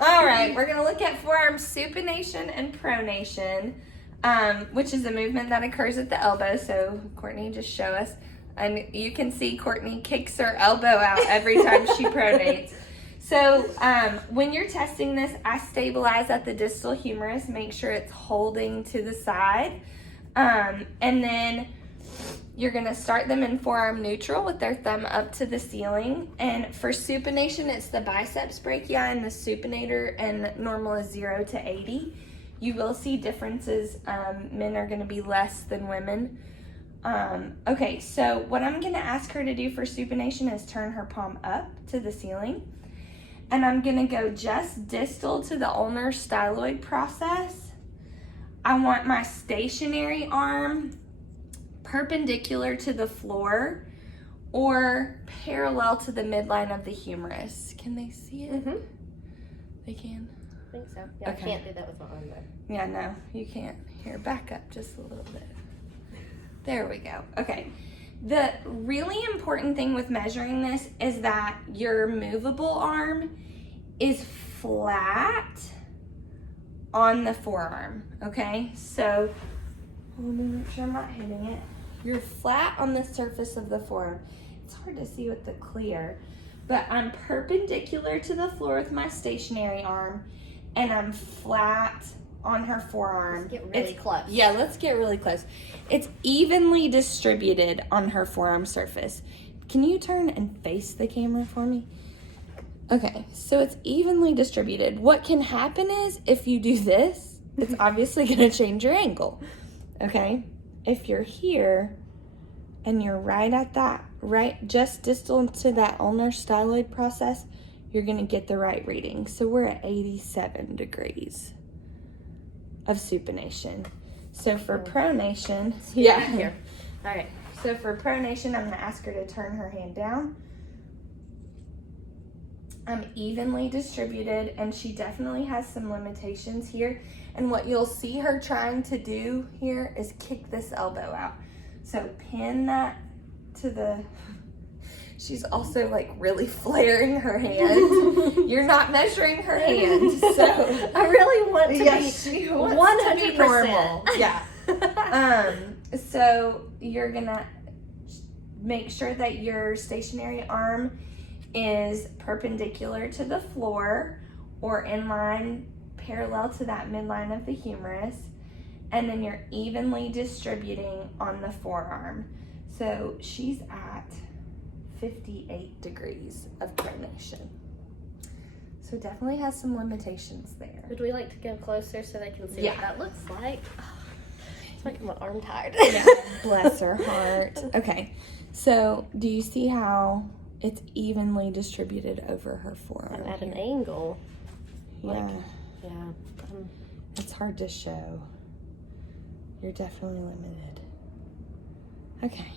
All right, we're gonna look at forearm supination and pronation, which is a movement that occurs at the elbow. So Courtney, just show us. And you can see Courtney kicks her elbow out every time she pronates. So when you're testing this, I stabilize at the distal humerus, make sure it's holding to the side. And then you're gonna start them in forearm neutral with their thumb up to the ceiling. And for supination, it's the biceps brachii and the supinator, and normal is 0 to 80. You will see differences. Men are gonna be less than women. Okay, so what I'm gonna ask her to do for supination is turn her palm up to the ceiling. And I'm gonna go just distal to the ulnar styloid process. I want my stationary arm perpendicular to the floor or parallel to the midline of the humerus. Can they see it? Mm-hmm. They can? I think so. Yeah, Okay. I can't do that with my arm though. Yeah, no, you can't. Here, back up just a little bit. There we go. Okay. The really important thing with measuring this is that your movable arm is flat on the forearm, okay? So, let me make sure I'm not hitting it. You're flat on the surface of the forearm. It's hard to see with the clear, but I'm perpendicular to the floor with my stationary arm, and I'm flat on her forearm. Let's get really close. Yeah, let's get really close. It's evenly distributed on her forearm surface. Can you turn and face the camera for me? Okay, so it's evenly distributed. What can happen is if you do this, it's obviously going to change your angle. Okay? If you're here and you're right at that, right just distal to that ulnar styloid process, you're going to get the right reading. So we're at 87 degrees of supination. So for pronation, Here. All right. So for pronation, I'm going to ask her to turn her hand down. I'm evenly distributed, and she definitely has some limitations here. And what you'll see her trying to do here is kick this elbow out. So pin that to the... She's also like really flaring her hand. You're not measuring her hand, so I really want to be she wants to be 100%. normal. Yeah. So you're gonna make sure that your stationary arm is perpendicular to the floor or in line parallel to that midline of the humerus, and then you're evenly distributing on the forearm. So she's at 58 degrees of pronation. So it definitely has some limitations there. Would we like to go closer so they can see Yeah. what that looks like? It's making my arm tired. Yeah, bless her heart. Okay, so do you see how it's evenly distributed over her forearm? At an angle. Yeah, Yeah. it's hard to show. You're definitely limited. Okay.